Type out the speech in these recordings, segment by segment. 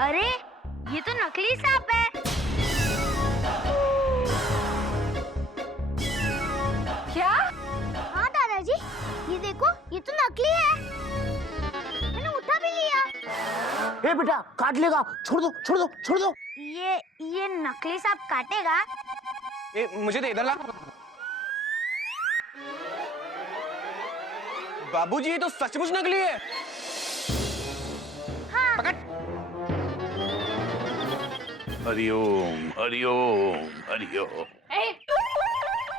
अरे ये तो नकली सांप है। क्या? हाँ दादाजी, ये देखो, ये तो नकली है। मैंने उठा भी लिया। ए बेटा, काट लेगा, छोड़ दो छोड़ दो छोड़ दो। ये नकली सांप काटेगा? मुझे दे, इधर ला। बाबूजी, ये तो सचमुच नकली है। हाँ। पकड़। हरिओम हरिओम हरिओम।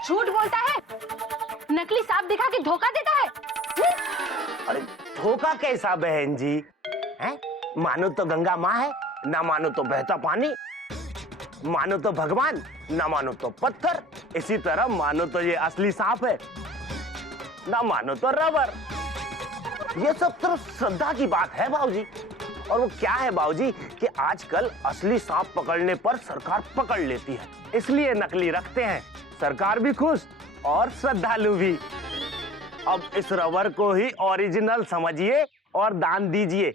झूठ बोलता है, नकली सांप दिखा के धोखा देता है। अरे धोखा कैसा बहन जी, हैं? मानो तो गंगा माँ है, ना मानो तो बहता पानी, मानो तो भगवान, ना मानो तो पत्थर, इसी तरह मानो तो ये असली सांप है, ना मानो तो रबर। ये सब तो श्रद्धा की बात है बाबूजी। और वो क्या है बाबूजी कि आजकल असली सांप पकड़ने पर सरकार पकड़ लेती है, इसलिए नकली रखते हैं। सरकार भी खुश और श्रद्धालु भी। अब इस रबर को ही ओरिजिनल समझिए और दान दीजिए,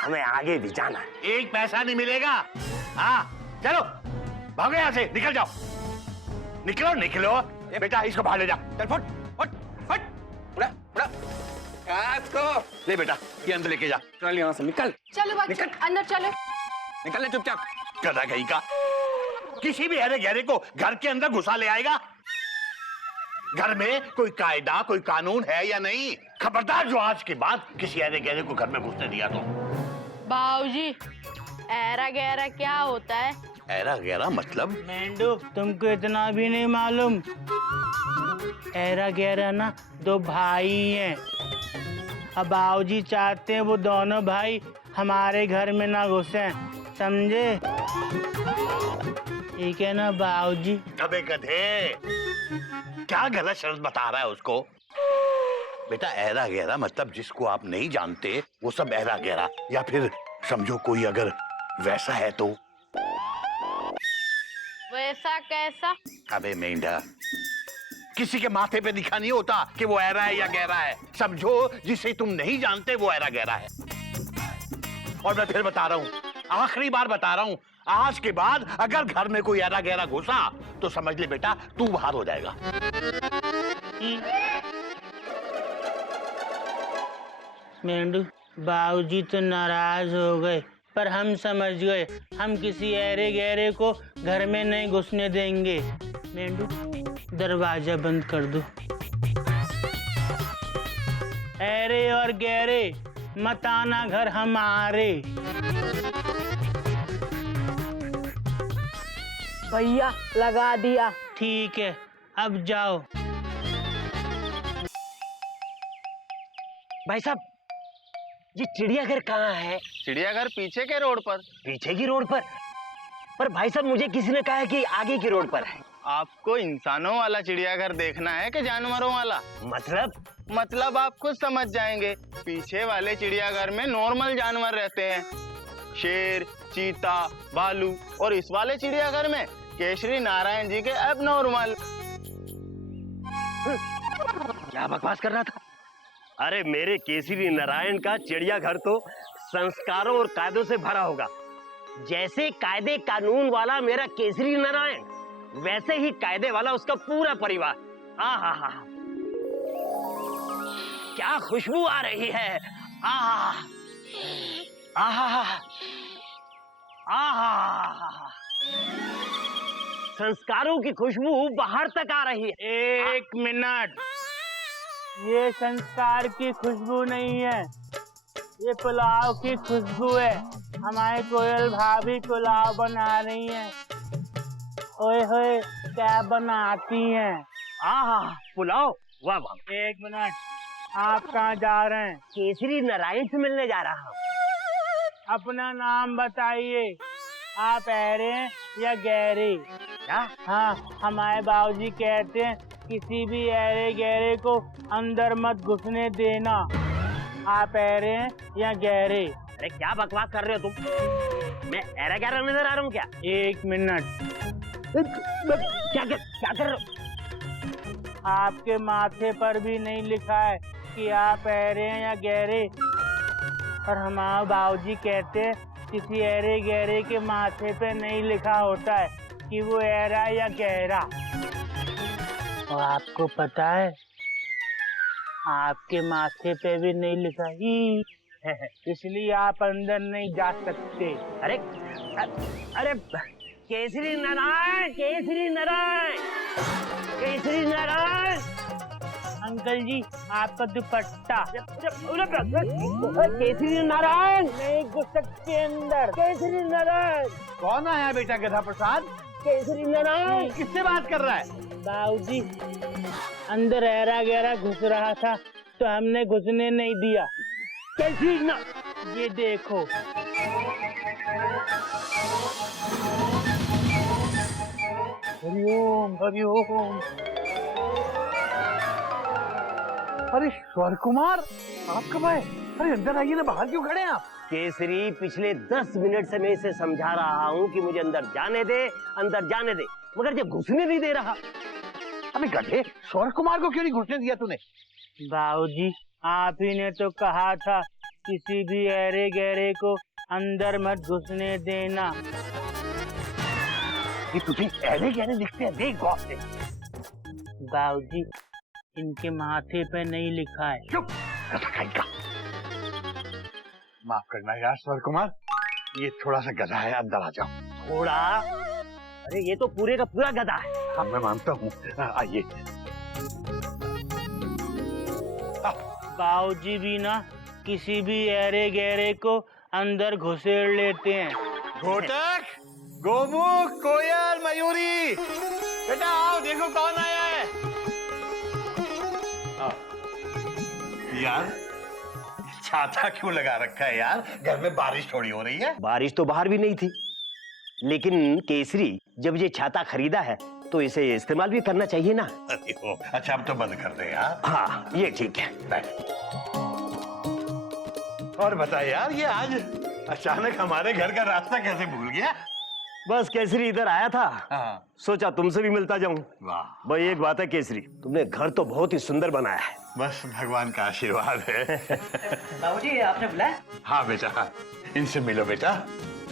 हमें आगे भी जाना है। एक पैसा नहीं मिलेगा। हाँ चलो, भागो यहाँ से, निकल जाओ, निकलो निकलो। बेटा इसको बाहर ले जा। चल फट फट फट। उड़ा उड़ा। इसको ले बेटा, ये अंदर लेके जा। चल यहाँ से निकल। चलो बच्चे, अंदर चलो। निकल ले चुपचाप। गधा कहीं का, किसी भी हरे गहरे को घर के अंदर घुसा ले आएगा। घर में कोई कायदा कोई कानून है या नहीं? खबरदार जो आज के बाद किसी हरे गहरे को घर में घुसने दिया तो। बाबूजी, ऐरा गहरा क्या होता है? ऐरा गहरा मतलब? मेंढू, तुमको इतना भी नहीं मालूम? ऐरा गहरा ना दो भाई हैं। अब बाबूजी चाहते हैं वो दोनों भाई हमारे घर में ना घुसे, समझे? ठीक है ना बाबूजी? अबे गधे, क्या गलत शब्द बता रहा है उसको? बेटा ऐरा गहरा मतलब जिसको आप नहीं जानते वो सब ऐरा गहरा, या फिर समझो कोई अगर वैसा है तो। वैसा कैसा? अबे मेंढा, किसी के माथे पे लिखा नहीं होता कि वो ऐरा है या गहरा है। समझो जिसे तुम नहीं जानते वो ऐरा गहरा है। और मैं फिर बता रहा हूँ, आखिरी बार बता रहा हूँ, आज के बाद अगर घर में कोई ऐरा गहरा घुसा तो समझ ले बेटा तू बाहर हो जाएगा। मेंढू, बाबूजी तो नाराज हो गए, पर हम समझ गए, हम किसी ऐरे गहरे को घर में नहीं घुसने देंगे। मेंढू, दरवाजा बंद कर दो। ऐरे और गहरे मत आना घर हमारे। भैया लगा दिया। ठीक है, अब जाओ। भाई साहब, ये चिड़ियाघर कहाँ है? चिड़ियाघर पीछे के रोड पर। पीछे की रोड पर भाई साहब मुझे किसी ने कहा है कि आगे की रोड पर है। आपको इंसानों वाला चिड़ियाघर देखना है कि जानवरों वाला? मतलब आप खुद समझ जाएंगे। पीछे वाले चिड़ियाघर में नॉर्मल जानवर रहते हैं, शेर, चीता, भालू, और इस वाले चिड़ियाघर में केशरी नारायण जी के अब नॉर्मल। क्या बकवास कर रहा था? अरे मेरे केसरी नारायण का चिड़ियाघर तो संस्कारों और कायदों से भरा होगा। जैसे कायदे कानून वाला मेरा केसरी नारायण, वैसे ही कायदे वाला उसका पूरा परिवार। आहा, क्या खुशबू आ रही है। आहा, आहा, आहा, संस्कारों की खुशबू बाहर तक आ रही है। एक मिनट, ये संस्कार की खुशबू नहीं है, ये पुलाव की खुशबू है। हमारे कोयल भाभी पुलाव बना रही हैं। ओए होए, क्या बनाती हैं? आहा, पुलाव, वाह वाह। एक मिनट, आप कहाँ जा रहे हैं? केसरी नारायण से मिलने जा रहा हूँ। अपना नाम बताइए, आप ऐरे या गहरे? क्या? हाँ, हमारे बाबूजी कहते हैं किसी भी ऐरे गहरे को अंदर मत घुसने देना। आप ऐरे या गहरे? अरे क्या बकवास कर रहे हो तुम? मैं ऐरा गहरा नजर आ रहा हूँ क्या? एक मिनट, क्या कर रहे हो? आपके माथे पर भी नहीं लिखा है कि आप ऐरे हैं या गहरे, और हमारे बाबूजी कहते हैं किसी ऐरे गहरे के माथे पे नहीं लिखा होता है कि वो ऐरा या गहरा। और आपको पता है, आपके माथे पे भी नहीं लिखा ही, इसलिए आप अंदर नहीं जा सकते। अरे अरे केसरी नारायण, केसरी नारायण, केसरी नारायण। अंकल जी, आपका दुपट्टा। केसरी नारायण, नहीं घुस सकते अंदर। केसरी नारायण, कौन आया बेटा गधा प्रसाद? केसरी नारायण। किससे बात कर रहा है? बाबूजी, अंदर ऐरा गहरा घुस रहा था तो हमने घुसने नहीं दिया। केसरी ना, ये देखो। हरिओम हरिओम। अरे स्वर कुमार, आप कब आए? अरे अंदर आइए ना, बाहर क्यों खड़े हैं आप? केसरी पिछले 10 मिनट से मैं इसे समझा रहा हूँ कि मुझे अंदर जाने दे, अंदर जाने दे, मगर ये घुसने नहीं दे रहा। अबे गधे, स्वर कुमार को क्यों नहीं घुसने दिया तूने? बाबूजी, आप ही ने तो कहा था किसी भी ऐरे गहरे को अंदर मत घुसने देना। ये तुझे ऐरे गहरे दिखते हैं, देख गौर से। बाबूजी, इनके माथे पे नहीं लिखा है। चुप, गधा कहीं का। माफ करना यार स्वर कुमार, ये थोड़ा सा गधा है, अंदर आ जाओ। थोड़ा? अरे ये तो पूरे का पूरा गधा है। हाँ मैं मानता हूँ, आइए। बाबूजी भी ना किसी भी ऐरे गहरे को अंदर घुसेड़ लेते हैं। घोटक, गोमुख, कोयल, मयूरी, बेटा आओ, देखो कौन आया है। यार छाता क्यों लगा रखा है यार? घर में बारिश थोड़ी हो रही है। बारिश तो बाहर भी नहीं थी, लेकिन केसरी जब ये छाता खरीदा है तो इसे इस्तेमाल भी करना चाहिए ना। अरे ओ, अच्छा अब तो बंद कर दे यार। हाँ ये ठीक है। बैठ। और बता यार, ये आज अचानक हमारे घर का रास्ता कैसे भूल गया? बस केसरी इधर आया था, हाँ। सोचा तुमसे भी मिलता जाऊं। वाह, भाई एक बात है केसरी, तुमने घर तो बहुत ही सुंदर बनाया है। बस भगवान का आशीर्वाद है। बाबूजी, आपने बुलाया? हाँ बेटा, हाँ। इनसे मिलो बेटा,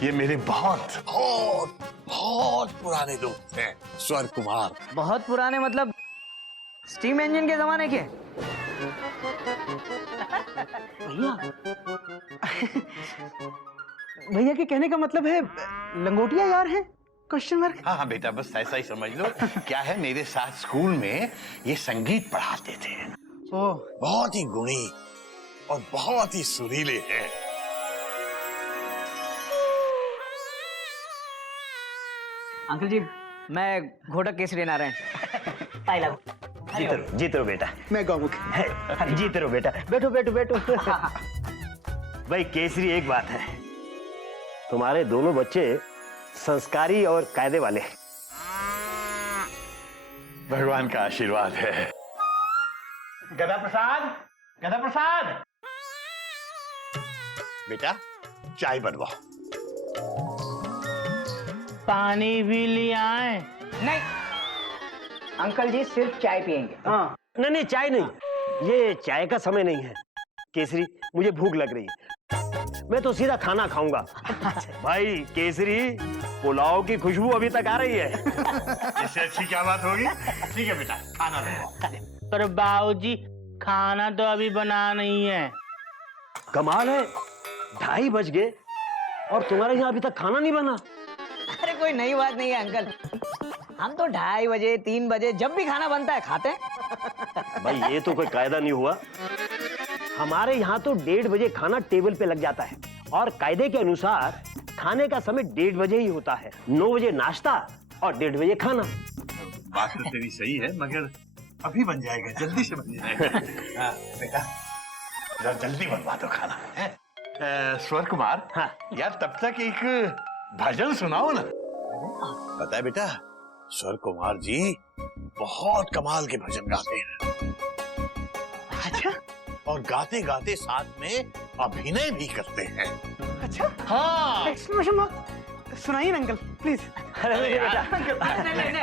ये मेरे बहुत बहुत बहुत पुराने दोस्त हैं, स्वर कुमार। बहुत पुराने मतलब स्टीम इंजन के जमाने के? भैया के कहने का मतलब है लंगोटिया यार है? Question mark. हाँ हाँ बेटा, बस ऐसा ही समझ लो। क्या है, मेरे साथ स्कूल में ये संगीत पढ़ाते थे। ओह, बहुत ही गुणी और बहुत ही सुरीले हैं। अंकल जी, मैं घोटक केसरी नारायण। I love. जीते रहो बेटा। मैं गौमुख। जीते रहो बेटा, बैठो बैठो बैठो। भाई केसरी एक बात है, तुम्हारे दोनों बच्चे संस्कारी और कायदे वाले हैं। भगवान का आशीर्वाद है। गधा प्रसाद, गधा प्रसाद, बेटा चाय बनवाओ। पानी भी ले आए? नहीं अंकल जी, सिर्फ चाय पियेंगे। हाँ। नहीं नहीं चाय नहीं, ये चाय का समय नहीं है। केसरी मुझे भूख लग रही है, मैं तो सीधा खाना खाऊंगा। भाई केसरी, पुलाव की खुशबू अभी तक आ रही है। इससे अच्छी क्या बात होगी? ठीक है बेटा, खाना ले। पर बाबूजी, खाना तो अभी बना नहीं है। कमाल है, 2:30 बज गए और तुम्हारे यहाँ अभी तक खाना नहीं बना। अरे कोई नई बात नहीं है अंकल, हम तो 2:30 बजे 3 बजे जब भी खाना बनता है खाते हैं। भाई ये तो कोई कायदा नहीं हुआ। हमारे यहाँ तो 1:30 बजे खाना टेबल पे लग जाता है और कायदे के अनुसार खाने का समय 1:30 बजे ही होता है। 9 बजे नाश्ता और 1:30 बजे खाना। बात तो तेरी सही है, मगर अभी बन जाएगा, जल्दी से बन जाएगा। बेटा जरा जल्दी बनवा दो खाना। स्वर कुमार, हाँ। यार तब तक एक भजन सुनाओ ना। पता है बेटा, स्वर कुमार जी बहुत कमाल के भजन गाते हैं। अच्छा, और गाते गाते साथ में अभिनय भी करते हैं। अच्छा, हाँ। Exclamation mark. सुनाइए अंकल प्लीज। अरे बेटा,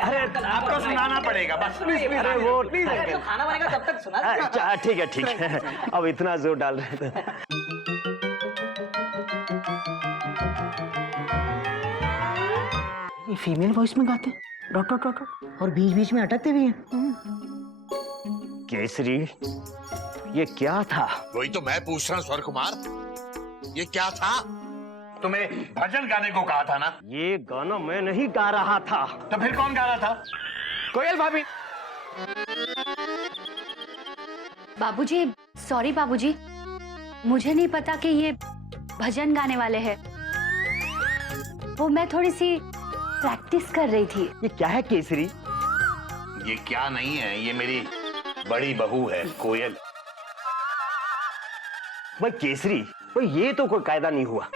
अरे आपको सुनाना पड़ेगा बस, प्लीज प्लीज। अरे वो तो खाना बनेगा तब तक सुना दीजिए। अच्छा ठीक है। अब इतना जोर डाल रहे थे। ये फीमेल वॉइस में गाते डॉट डॉट डॉट डॉट और बीच बीच में अटकते भी हैं। केसरी, ये क्या था? वही तो मैं पूछ रहा हूँ स्वर कुमार, ये क्या था? तुम्हें भजन गाने को कहा था ना? ये गाना मैं नहीं गा रहा था। तो फिर कौन गा रहा था? कोयल भाभी। बाबूजी, सॉरी बाबूजी, मुझे नहीं पता कि ये भजन गाने वाले हैं। वो मैं थोड़ी सी प्रैक्टिस कर रही थी। ये क्या है केसरी? ये क्या नहीं है, ये मेरी बड़ी बहू है कोयल। भाई केसरी, भाई ये तो कोई कायदा नहीं हुआ।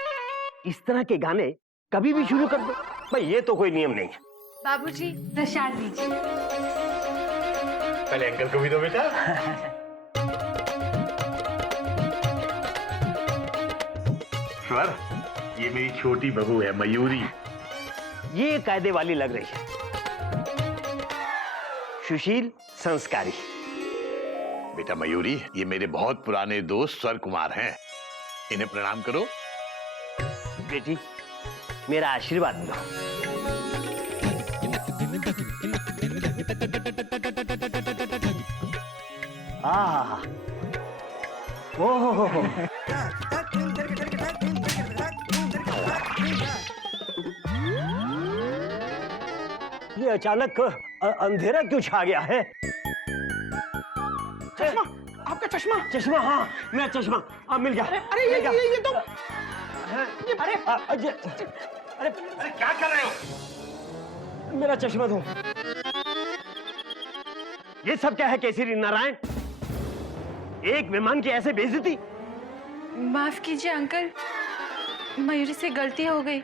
इस तरह के गाने कभी भी शुरू कर दो, भाई ये तो कोई नियम नहीं है। बाबूजी, प्रसाद दीजिए। पहले अंकल को भी दो बेटा। स्वर, ये मेरी छोटी बहू है मयूरी। ये कायदे वाली लग रही है। सुशील, संस्कारी। बेटा मयूरी, ये मेरे बहुत पुराने दोस्त स्वर कुमार हैं, इन्हें प्रणाम करो। बेटी, मेरा आशीर्वाद दो। आहा, ओहो, ये अचानक अंधेरा क्यों छा गया है? चश्मा, आपका चश्मा। चश्मा, हाँ मेरा चश्मा, अब मिल गया। अरे ये तो अरे अरे क्या कर रहे हो? मेरा चश्मा दो। ये सब क्या है केसरी नारायण? एक मेहमान की ऐसे बेइज्जती? माफ कीजिए अंकल, मयूरी से गलती हो गई।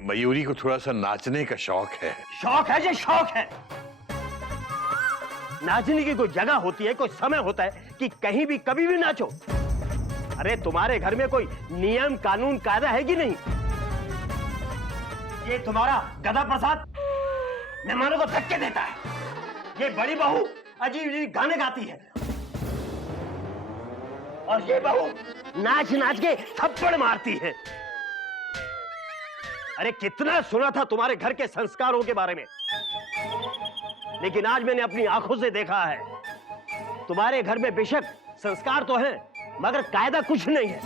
मयूरी को थोड़ा सा नाचने का शौक है। शौक है, ये शौक है। नाचने की कोई जगह होती है, कोई समय होता है कि कहीं भी कभी भी नाचो। अरे तुम्हारे घर में कोई नियम कानून कायदा है कि नहीं? ये तुम्हारा गधा प्रसाद मेहमानों को धक्के देता है। ये बड़ी बहू अजीब अजीब गाने गाती है और ये बहू नाच नाच के थप्पड़ मारती है। अरे कितना सुना था तुम्हारे घर के संस्कारों के बारे में, लेकिन आज मैंने अपनी आंखों से देखा है। तुम्हारे घर में बेशक संस्कार तो है, मगर कायदा कुछ नहीं है।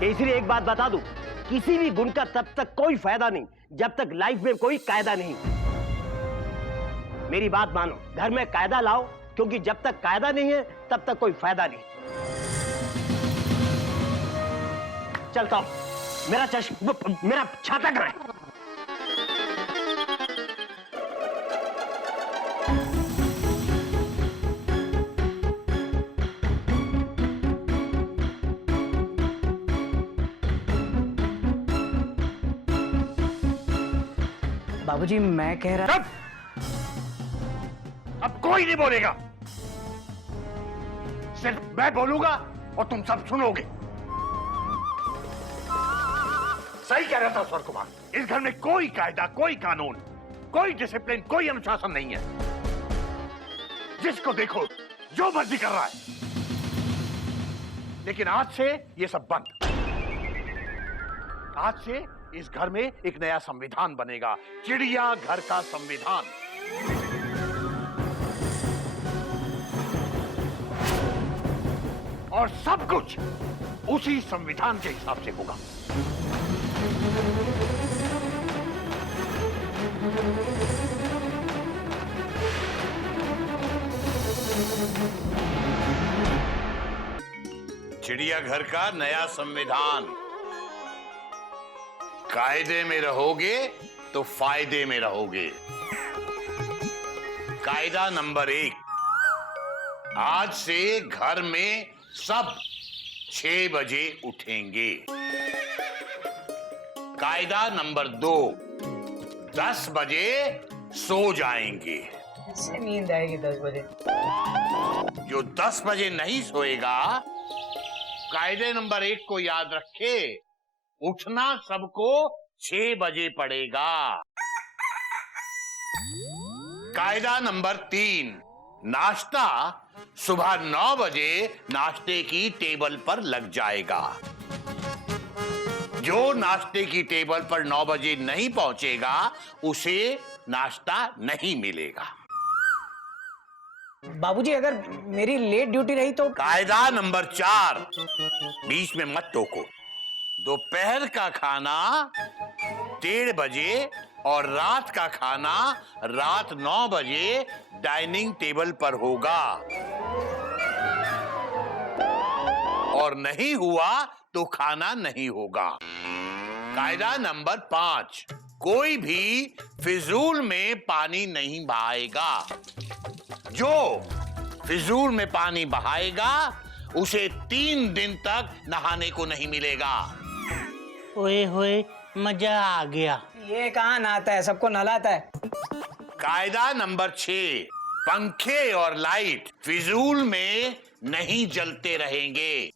केसरी, एक बात बता दूं, किसी भी गुण का तब तक कोई फायदा नहीं जब तक लाइफ में कोई कायदा नहीं। मेरी बात मानो, घर में कायदा लाओ, क्योंकि जब तक कायदा नहीं है तब तक कोई फायदा नहीं। चलता हूं। मेरा छाता कहां है? बाबूजी, मैं कह रहा। चुप! अब कोई नहीं बोलेगा, सिर्फ मैं बोलूंगा और तुम सब सुनोगे। सही कह रहा था स्वर कुमार, इस घर में कोई कायदा, कोई कानून, कोई डिसिप्लिन, कोई अनुशासन नहीं है। जिसको देखो जो मर्जी कर रहा है। लेकिन आज से ये सब बंद। आज से इस घर में एक नया संविधान बनेगा, चिड़िया घर का संविधान। और सब कुछ उसी संविधान के हिसाब से होगा। चिड़ियाघर का नया संविधान। कायदे में रहोगे तो फायदे में रहोगे। कायदा नंबर 1, आज से घर में सब 6 बजे उठेंगे। कायदा नंबर 2, 10 बजे सो जाएंगे। इससे नींद आएगी 10 बजे। जो 10 बजे नहीं सोएगा, कायदे नंबर 1 को याद रखे, उठना सबको 6 बजे पड़ेगा। कायदा नंबर 3, नाश्ता सुबह 9 बजे नाश्ते की टेबल पर लग जाएगा। जो नाश्ते की टेबल पर 9 बजे नहीं पहुंचेगा उसे नाश्ता नहीं मिलेगा। बाबूजी अगर मेरी लेट ड्यूटी रही तो? कायदा नंबर 4, बीच में मत टोको। दोपहर का खाना 1:30 बजे और रात का खाना रात 9 बजे डाइनिंग टेबल पर होगा, और नहीं हुआ तो खाना नहीं होगा। कायदा नंबर 5, कोई भी फिजूल में पानी नहीं बहाएगा। जो फिजूल में पानी बहाएगा उसे 3 दिन तक नहाने को नहीं मिलेगा। ओए होए, मजा आ गया। ये कहाँ नहाता है, सबको नहलाता है। कायदा नंबर 6, पंखे और लाइट फिजूल में नहीं जलते रहेंगे।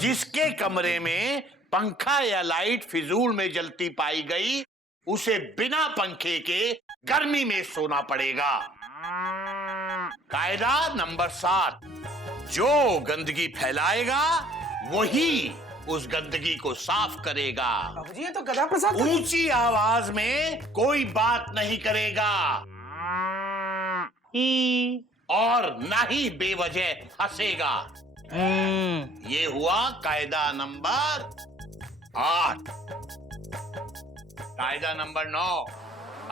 जिसके कमरे में पंखा या लाइट फिजूल में जलती पाई गई उसे बिना पंखे के गर्मी में सोना पड़ेगा। कायदा नंबर 7, जो गंदगी फैलाएगा वही उस गंदगी को साफ करेगा। बाबूजी ये तो गधा प्रसाद। ऊंची आवाज में कोई बात नहीं करेगा और ना ही बेवजह हंसेगा। ये हुआ कायदा नंबर 8। कायदा नंबर 9,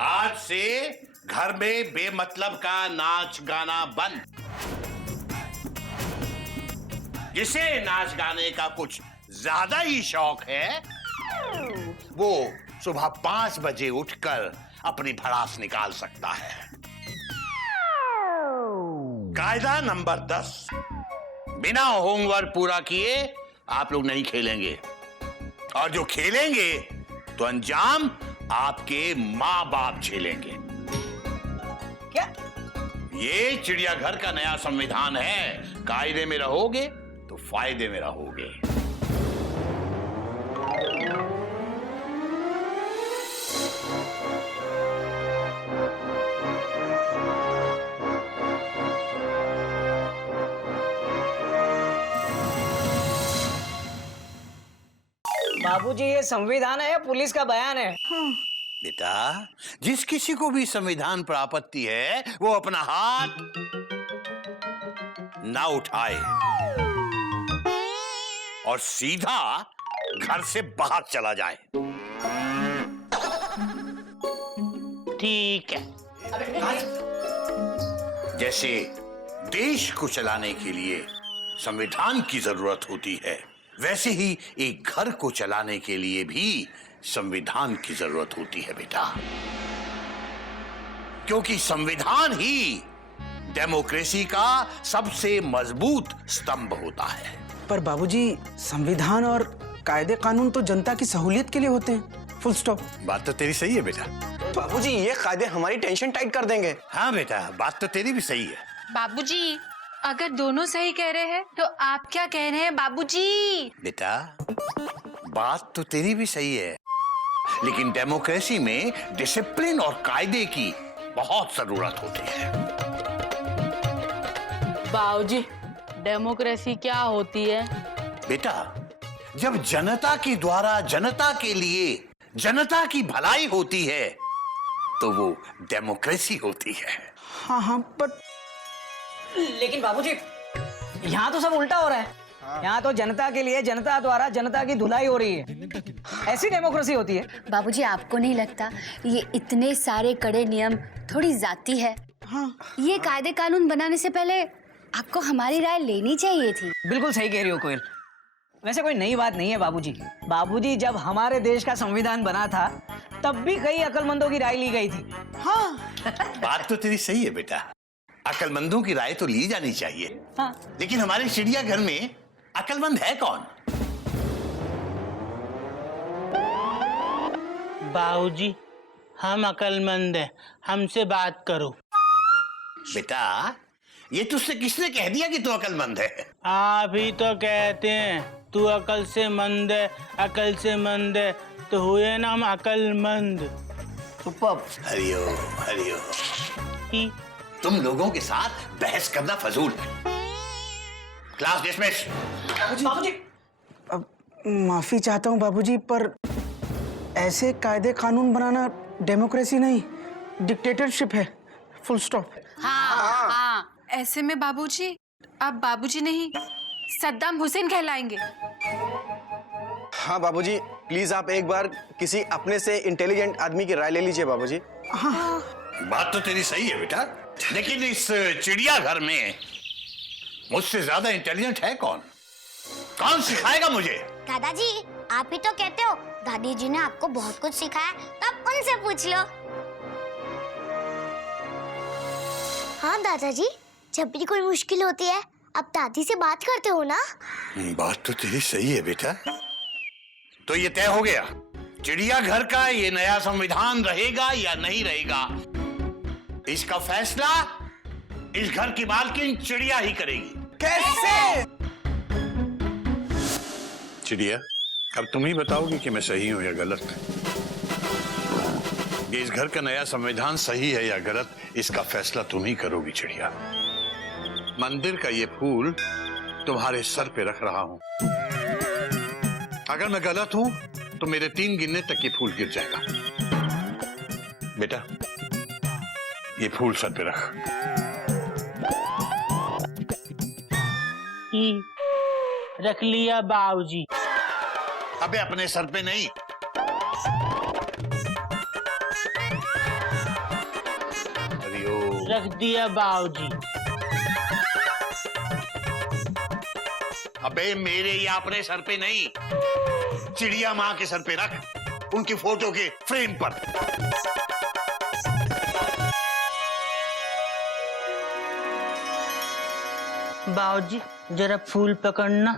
आज से घर में बेमतलब का नाच गाना बंद। जिसे नाच गाने का कुछ ज्यादा ही शौक है वो सुबह 5 बजे उठकर अपनी भड़ास निकाल सकता है। कायदा नंबर 10, बिना होमवर्क पूरा किए आप लोग नहीं खेलेंगे, और जो खेलेंगे तो अंजाम आपके माँ बाप झेलेंगे। क्या? ये चिड़ियाघर का नया संविधान है। कायदे में रहोगे तो फायदे में रहोगे। बाबूजी ये संविधान है या पुलिस का बयान है? बेटा, जिस किसी को भी संविधान पर आपत्ति है वो अपना हाथ ना उठाए और सीधा घर से बाहर चला जाए। ठीक है। जैसे देश को चलाने के लिए संविधान की जरूरत होती है, वैसे ही एक घर को चलाने के लिए भी संविधान की जरूरत होती है बेटा, क्योंकि संविधान ही डेमोक्रेसी का सबसे मजबूत स्तंभ होता है। पर बाबूजी संविधान और कायदे कानून तो जनता की सहूलियत के लिए होते हैं, फुल स्टॉप। बात तो तेरी सही है बेटा। बाबूजी ये कायदे हमारी टेंशन टाइट कर देंगे। हाँ बेटा, बात तो तेरी भी सही है। बाबूजी, अगर दोनों सही कह रहे हैं तो आप क्या कह रहे हैं बाबूजी? बेटा, बात तो तेरी भी सही है, लेकिन डेमोक्रेसी में डिसिप्लिन और कायदे की बहुत जरूरत होती है। बाबूजी, डेमोक्रेसी क्या होती है? बेटा, जब जनता के द्वारा जनता के लिए जनता की भलाई होती है तो वो डेमोक्रेसी होती है। हाँ हाँ, पर लेकिन बाबूजी यहाँ तो सब उल्टा हो रहा है। यहाँ तो जनता के लिए जनता द्वारा जनता की धुलाई हो रही है। ऐसी डेमोक्रेसी होती है? बाबूजी, आपको नहीं लगता ये इतने सारे कड़े नियम थोड़ी जाती है? हाँ। ये कायदे कानून बनाने से पहले आपको हमारी राय लेनी चाहिए थी। बिल्कुल सही कह रही हो कोयल। वैसे कोई नई बात नहीं है बाबूजी। बाबूजी, जब हमारे देश का संविधान बना था तब भी कई अक्लमंदों की राय ली गई थी। हाँ। बात तो तेरी सही है बेटा, अक्लमंदों की राय तो ली जानी चाहिए। हाँ। लेकिन हमारे चिड़ियाघर में अक्लमंद है कौन? बाबूजी, हम अक्लमंद हैं, हमसे बात करो। बेटा, ये तुझसे किसने कह दिया कि तू अक्लमंद है? आप ही तो कहते हैं तू अकल से मंद है, अकल से मंद है, तो हुए ना हम अकलमंद। हरिओम हरिओम। तुम लोगों के साथ बहस करना फजूल है। Class dismiss. बाबूजी, अब माफी चाहता हूँ बाबूजी, पर ऐसे कायदे कानून बनाना डेमोक्रेसी नहीं, डिक्टेटरशिप है। Full stop. हाँ। ऐसे में बाबूजी आप बाबूजी नहीं सद्दाम हुसैन कहलाएंगे। हाँ बाबूजी, प्लीज आप एक बार किसी अपने से इंटेलिजेंट आदमी की राय ले लीजिए बाबूजी। बात तो तेरी सही है बेटा, लेकिन इस चिड़ियाघर में मुझसे ज्यादा इंटेलिजेंट है कौन? कौन सिखाएगा मुझे? दादाजी आप ही तो कहते हो दादी जी ने आपको बहुत कुछ सिखाया, तब उनसे पूछ लो। हाँ दादाजी, जब भी कोई मुश्किल होती है अब दादी से बात करते हो ना? बात तो तेरी सही है बेटा। तो ये तय हो गया, चिड़ियाघर का ये नया संविधान रहेगा या नहीं रहेगा, इसका फैसला इस घर की मालकिन चिड़िया ही करेगी। कैसे? चिड़िया, अब तुम ही बताओगी कि मैं सही हूं या गलत। ये इस घर का नया संविधान सही है या गलत, इसका फैसला तुम ही करोगी चिड़िया। मंदिर का ये फूल तुम्हारे सर पे रख रहा हूं। अगर मैं गलत हूं तो मेरे 3 गिनने तक ये फूल गिर जाएगा। बेटा, ये फूल सर पे रख। रख लिया बाबूजी। अबे अपने सर पे नहीं। रख दिया बाबूजी। अबे मेरे या अपने सर पे नहीं, चिड़िया माँ के सर पे रख, उनकी फोटो के फ्रेम पर। बाबूजी जरा फूल पकड़ना।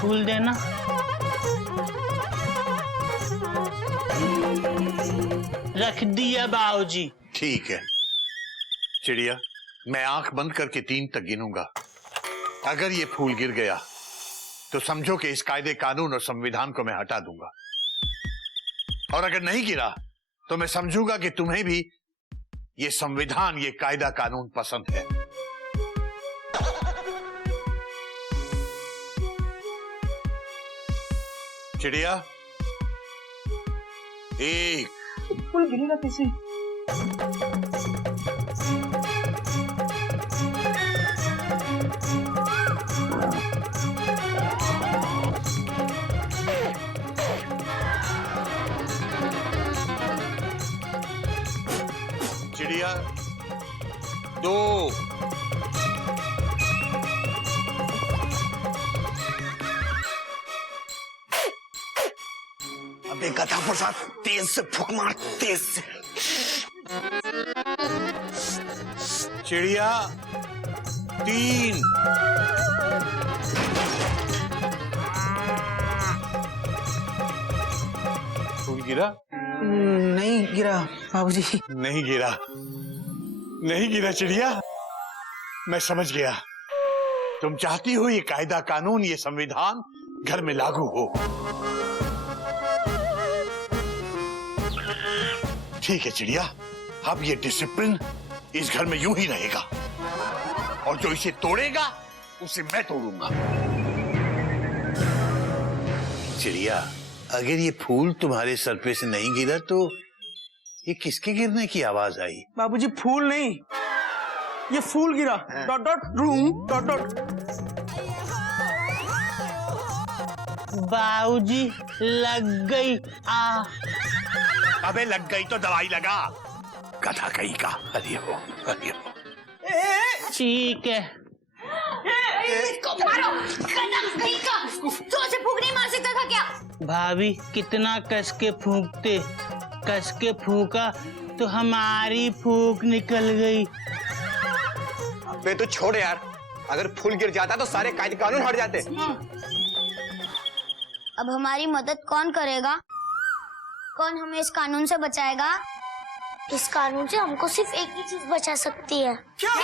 फूल देना। रख दिया बाबूजी। ठीक है चिड़िया, मैं आंख बंद करके 3 तक गिनूंगा। अगर ये फूल गिर गया तो समझो कि इस कायदे कानून और संविधान को मैं हटा दूंगा, और अगर नहीं गिरा तो मैं समझूंगा कि तुम्हें भी ये संविधान, ये कायदा कानून पसंद है। चिड़िया, 1। फूल गिरेगा कैसे? चिड़िया, 2। अबे गधा प्रसाद, तेज से फूंक मार, तेज से। चिड़िया, 3। फूल गिरा? नहीं गिरा बाबूजी। नहीं गिरा, नहीं गिरा चिड़िया। मैं समझ गया, तुम चाहती हो ये कायदा कानून, ये संविधान घर में लागू हो। ठीक है चिड़िया, अब ये डिसिप्लिन इस घर में यूं ही रहेगा, और जो इसे तोड़ेगा उसे मैं तोड़ूंगा। चिड़िया, अगर ये फूल तुम्हारे सर पे से नहीं गिरा तो ये किसके गिरने की आवाज आई? बाबूजी फूल नहीं, ये फूल गिरा। Dot dot room dot dot. बाबूजी लग गई। अबे लग गई तो दवाई लगा, गधा कहीं का। हरि हो, हरि हो। ठीक है। जोर से फूंक नहीं मार सकता था क्या? भाभी कितना कस के फूंकते, कस के फूंका तो हमारी फूंक निकल गई। अबे तो छोड़ यार, अगर फूल गिर जाता तो सारे कायदे कानून हट जाते। अब हमारी मदद कौन करेगा? कौन हमें इस कानून से बचाएगा? इस कानून से हमको सिर्फ एक ही चीज बचा सकती है। क्या?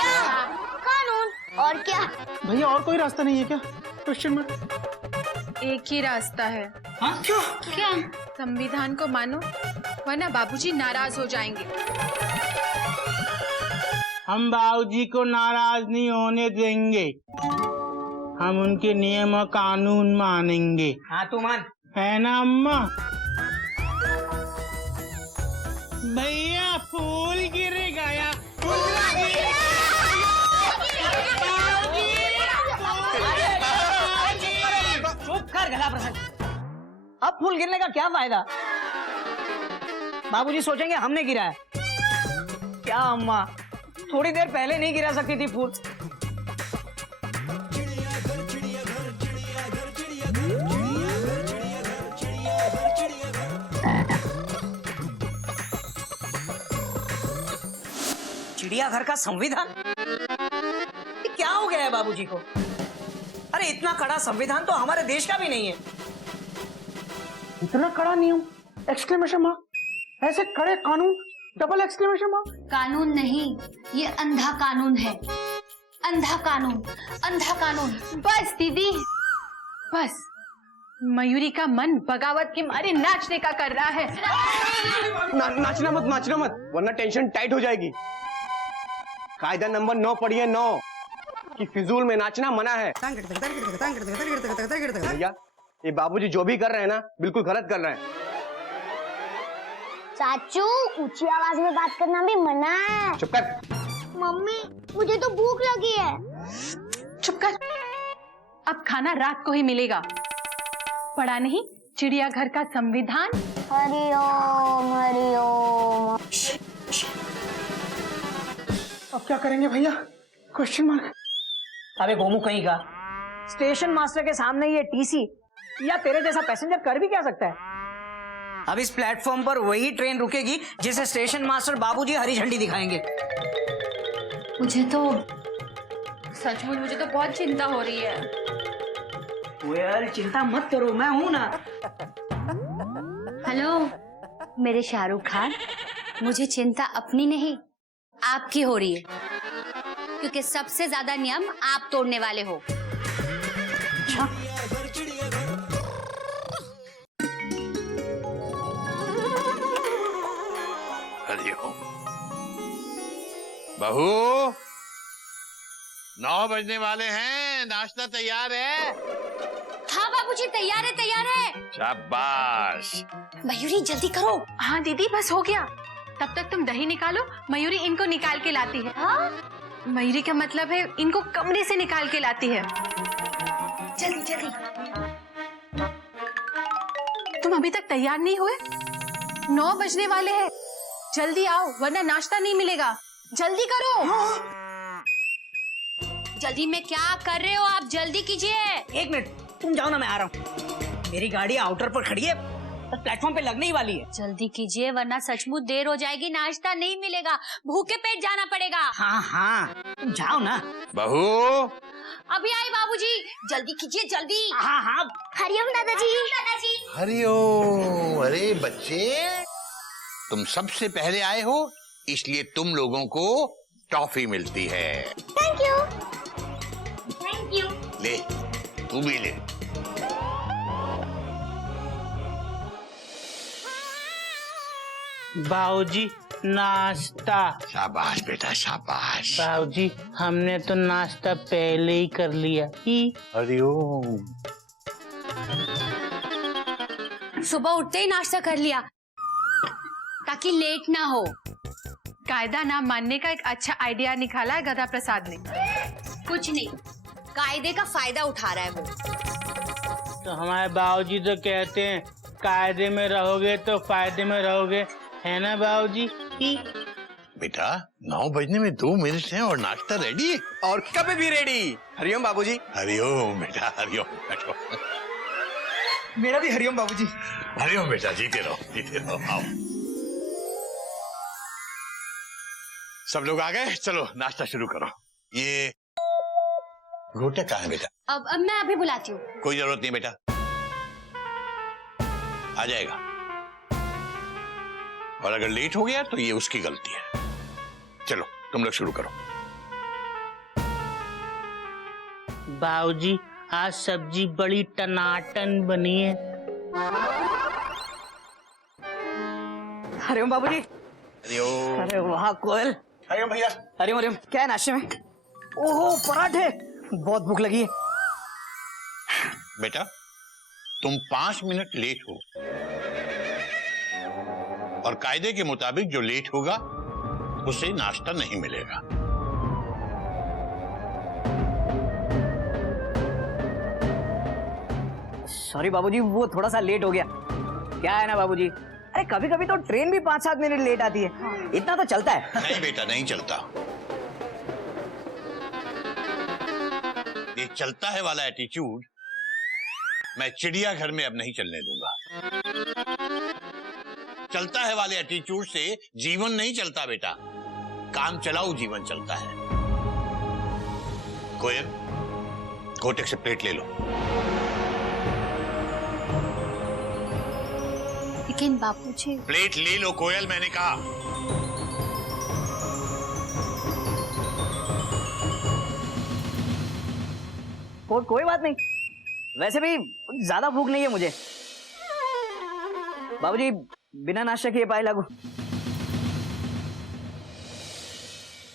कानून। और क्या? भैया और कोई रास्ता नहीं है क्या? Question mark. एक ही रास्ता है। हाँ? क्या? संविधान को मानो वरना बाबूजी नाराज हो जाएंगे। हम बाबूजी को नाराज नहीं होने देंगे। हम उनके नियम और कानून मानेंगे। हाँ तू मान। है ना अम्मा? भैया फूल गिर गया। चुप कर गला प्रसन्न। अब फूल गिरने का क्या फायदा? बाबूजी सोचेंगे हमने गिरा है। क्या अम्मा, थोड़ी देर पहले नहीं गिरा सकती थी फूल? चिड़ियाघर का संविधान? ये क्या हो गया है बाबूजी को? अरे इतना कड़ा संविधान तो हमारे देश का भी नहीं है। इतना कड़ा नियम, एक्सक्लेमेशन मार्क, ऐसे कड़े कानून, डबल एक्सक्लेमेशन मार्क। कानून नहीं, ये अंधा कानून है। अंधा कानून, अंधा कानून। बस दीदी, बस। मयूरी का मन बगावत के मारे नाचने का कर रहा है। नाचना मत, वरना टेंशन टाइट हो जाएगी। कायदा नंबर 9 पढ़िए, 9 कि फिजूल में नाचना मना है। भैया, ये बाबूजी जो भी कर रहे हैं ना, बिल्कुल गलत कर रहे हैं। चाचू, ऊंची आवाज में बात करना भी मना है। चुप कर। मम्मी, मुझे तो भूख लगी है। चुप कर। अब खाना रात को ही मिलेगा। पढ़ा नहीं चिड़ियाघर का संविधान? हरिओम हरिओम। अब क्या करेंगे भैया? Question mark. अबे गोमू कहीं का, स्टेशन मास्टर के सामने ये टीसी या तेरे जैसा पैसेंजर कर भी क्या सकता है? अब इस प्लेटफॉर्म पर वही ट्रेन रुकेगी जिसे स्टेशन मास्टर बाबूजी हरी झंडी दिखाएंगे। मुझे तो सचमुच मुझे तो बहुत चिंता हो रही है। यार चिंता मत करो, मैं हूं ना। हेलो मेरे शाहरुख खान, मुझे चिंता अपनी नहीं आपकी हो रही है, क्योंकि सबसे ज्यादा नियम आप तोड़ने वाले हो। अच्छा, हरिओम। बहू, 9 बजने वाले हैं, नाश्ता तैयार है? हाँ बाबूजी, तैयार है, तैयार है। शाबाश। मयूरी जल्दी करो। हाँ दीदी, बस हो गया। तब तक तुम दही निकालो, मयूरी इनको निकाल के लाती है। हाँ? मयूरी का मतलब है इनको कमरे से निकाल के लाती है। जल्दी जल्दी। तुम अभी तक तैयार नहीं हुए? 9 बजने वाले हैं, जल्दी आओ वरना नाश्ता नहीं मिलेगा। जल्दी करो। जल्दी में क्या कर रहे हो आप? जल्दी कीजिए। 1 मिनट, तुम जाओ ना, मैं आ रहा हूँ। मेरी गाड़ी आउटर पर खड़ी है, प्लेटफॉर्म पे लगने ही वाली है। जल्दी कीजिए वरना सचमुच देर हो जाएगी, नाश्ता नहीं मिलेगा, भूखे पेट जाना पड़ेगा। हाँ हाँ, तुम जाओ ना। बहू, अभी आई बाबूजी, जल्दी कीजिए जल्दी। हाँ हाँ। हरिओम दादाजी। दादाजी। हरिओम। अरे बच्चे, तुम सबसे पहले आए हो, इसलिए तुम लोगों को टॉफी मिलती है। Thank you. Thank you. ले, तू भी ले। बाबूजी, नाश्ता। शाबाश बेटा, शाबाश। बाबूजी, हमने तो नाश्ता पहले ही कर लिया। हरिओम। सुबह उठते ही नाश्ता कर लिया ताकि लेट ना हो। कायदा ना मानने का एक अच्छा आइडिया निकाला है गधा प्रसाद ने। कुछ नहीं, कायदे का फायदा उठा रहा है वो। तो हमारे बाबूजी तो कहते हैं कायदे में रहोगे तो फायदे में रहोगे, है ना बाबूजी? बेटा, 9 बजने में 2 मिनट हैं और नाश्ता रेडी। और कभी भी रेडी। हरिओम बाबूजी। हरिओम बेटा, हरिओम। बैठो। मेरा भी हरिओम बाबूजी। हरिओम बेटा, जीते रहो, जीते रहो। आओ, सब लोग आ गए? चलो नाश्ता शुरू करो। ये घोटा कहाँ है बेटा? अब मैं अभी बुलाती हूँ। कोई जरूरत नहीं बेटा, आ जाएगा। और अगर लेट हो गया तो ये उसकी गलती है। चलो तुम लोग शुरू करो। बाबूजी, आज सब्जी बड़ी टनाटन बनी है। हरिओम बाबूजी। हरिओम। अरे वाह कोयल। हरिओम भैया। हरिओम हरिओम। क्या है नाश्ते में? ओहो पराठे, बहुत भूख लगी है। बेटा तुम 5 मिनट लेट हो और कायदे के मुताबिक जो लेट होगा उसे नाश्ता नहीं मिलेगा। सॉरी बाबूजी, वो थोड़ा सा लेट हो गया। क्या है ना बाबूजी, अरे कभी कभी तो ट्रेन भी 5-7 मिनट लेट आती है। इतना तो चलता है। नहीं बेटा नहीं चलता। ये चलता है वाला एटीट्यूड मैं चिड़ियाघर में अब नहीं चलने दूंगा। चलता है वाले एटीट्यूड से जीवन नहीं चलता बेटा, काम चलाऊ जीवन चलता है। कोयल कोटेक से प्लेट ले लो। लेकिन बापूजी। प्लेट ले लो कोयल, मैंने कहा। कोई बात नहीं, वैसे भी ज्यादा भूख नहीं है मुझे। बाबूजी बिना नाश्ता किए पाए लागू।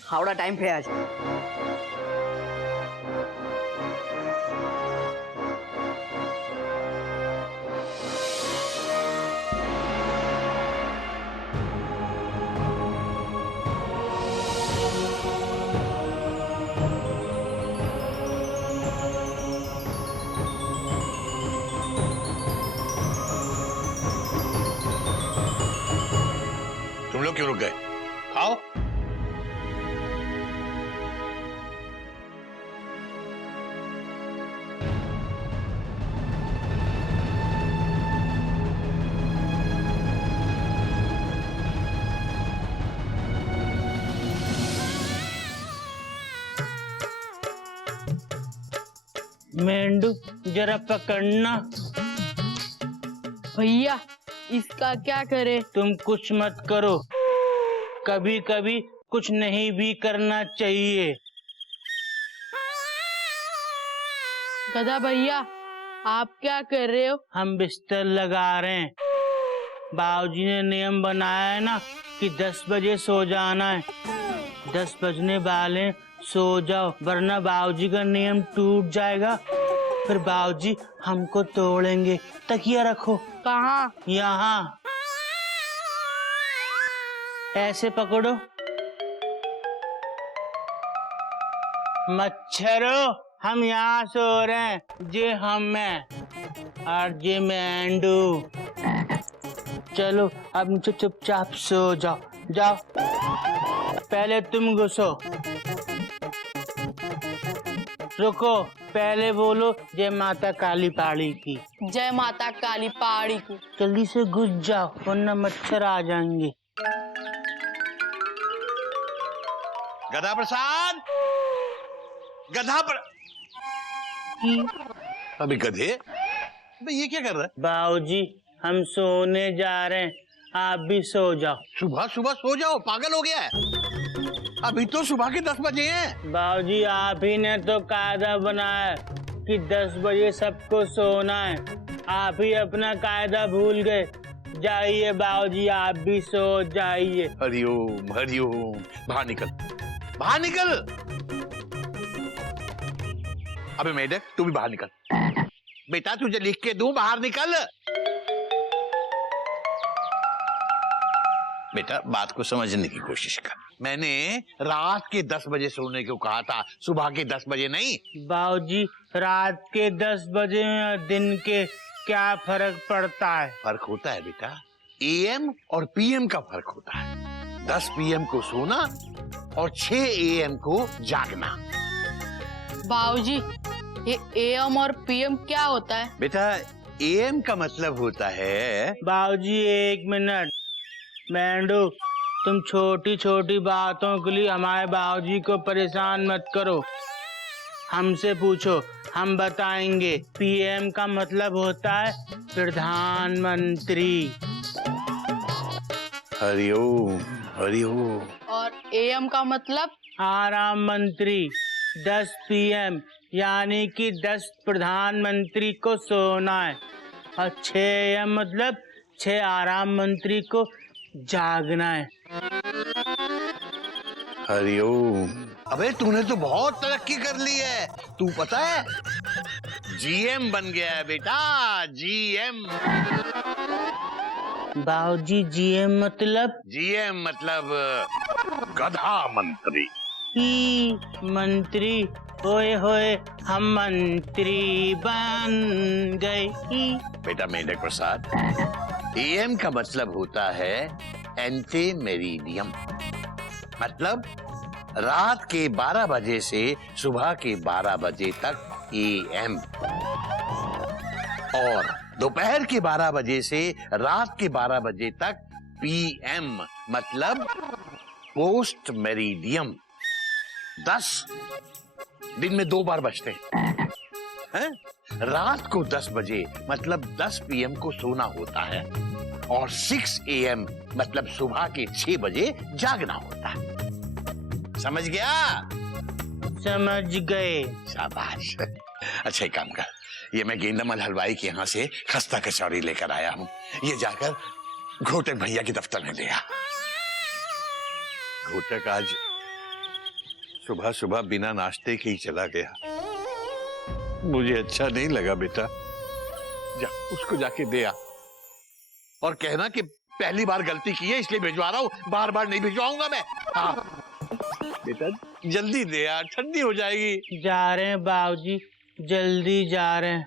हावड़ा टाइम पे आज। तुम लोग क्यों रुक गए? खाओ। मेंढू जरा पकड़ना। भैया इसका क्या करे? तुम कुछ मत करो, कभी कभी कुछ नहीं भी करना चाहिए। गधा भैया आप क्या कर रहे हो? हम बिस्तर लगा रहे हैं। बाबूजी ने नियम बनाया है ना कि 10 बजे सो जाना है। 10 बजने वाले सो जाओ, वरना बाबूजी का नियम टूट जाएगा। फिर बाबूजी हमको तोड़ेंगे। तकिया रखो। कहाँ? यहाँ। ऐसे पकड़ो। मच्छरों हम यहाँ सो रहे हैं। जे हम हैं और जे मेंढू। चलो अब नीचे चुपचाप सो जाओ। जाओ पहले तुम घुसो। रुको, पहले बोलो जय माता काली पहाड़ी की। जय माता काली पहाड़ी की। जल्दी से घुस जाओ वरना मच्छर आ जाएंगे। गधा प्रसाद, गधा पर अभी गधे, अबे ये क्या कर रहा है? बाबूजी हम सोने जा रहे हैं, आप भी सो जाओ। सुबह सुबह सो जाओ, पागल हो गया है? अभी तो सुबह के 10 बजे हैं। बाबूजी आप ही ने तो कायदा बनाया कि 10 बजे सबको सोना है। आप ही अपना कायदा भूल गए। जाइए बाबूजी आप भी सो जाइए। हरिओम हरिओम। बाहर निकल, बाहर निकल। अबे मेढक तू भी बाहर निकल। बेटा तुझे लिख के दूं, बाहर निकल। बेटा बात को समझने की कोशिश कर। मैंने रात के 10 बजे सोने को कहा था, सुबह के 10 बजे नहीं। बाबूजी रात के 10 बजे में दिन के क्या फर्क पड़ता है? फर्क होता है बेटा, AM और PM का फर्क होता है। 10 PM को सोना और 6 AM को जागना। बाबूजी ये AM और PM क्या होता है? बेटा AM का मतलब होता है। बाबूजी 1 मिनट। मेंढू तुम छोटी छोटी बातों के लिए हमारे बाबूजी को परेशान मत करो। हमसे पूछो, हम बताएंगे। PM का मतलब होता है प्रधानमंत्री। हरिओम हरिओम। और AM का मतलब? आराम मंत्री। 10 PM यानी कि 10 प्रधानमंत्री को सोना है। और 6 AM मतलब 6 आराम मंत्री को जागना है। हरिओम। अबे तूने तो बहुत तरक्की कर ली है। तू पता है जीएम बन गया है बेटा, जीएम। बाबूजी जीएम मतलब? जीएम मतलब गधा मंत्री। ही मंत्री, ओए होए हम मंत्री बन गए ही। बेटा मेढक प्रसाद, एएम का मतलब होता है एंटी मेरिडियम, मतलब रात के 12 बजे से सुबह के 12 बजे तक एएम, और दोपहर के 12 बजे से रात के 12 बजे तक पीएम, मतलब पोस्ट मेरिडियम। 10 दिन में 2 बार बजते हैं। रात को 10 बजे मतलब 10 पीएम को सोना होता है, और 6 AM मतलब सुबह के 6 बजे जागना होता है। समझ गया? समझ गए। शाबाश। अच्छा एक काम कर, ये मैं गेंदामल हलवाई के यहाँ से खस्ता कचौरी लेकर आया हूँ, ये जाकर घोटक भैया के दफ्तर में ले आ। घोटक आज सुबह सुबह बिना नाश्ते के ही चला गया, मुझे अच्छा नहीं लगा। बेटा जा उसको जाके दे आ, और कहना कि पहली बार गलती की है इसलिए भिजवा रहा हूँ, बार बार नहीं भिजवाऊंगा मैं। हाँ बेटा जल्दी दे यार, ठंडी हो जाएगी। जा रहे हैं बाबूजी, जल्दी जा रहे हैं।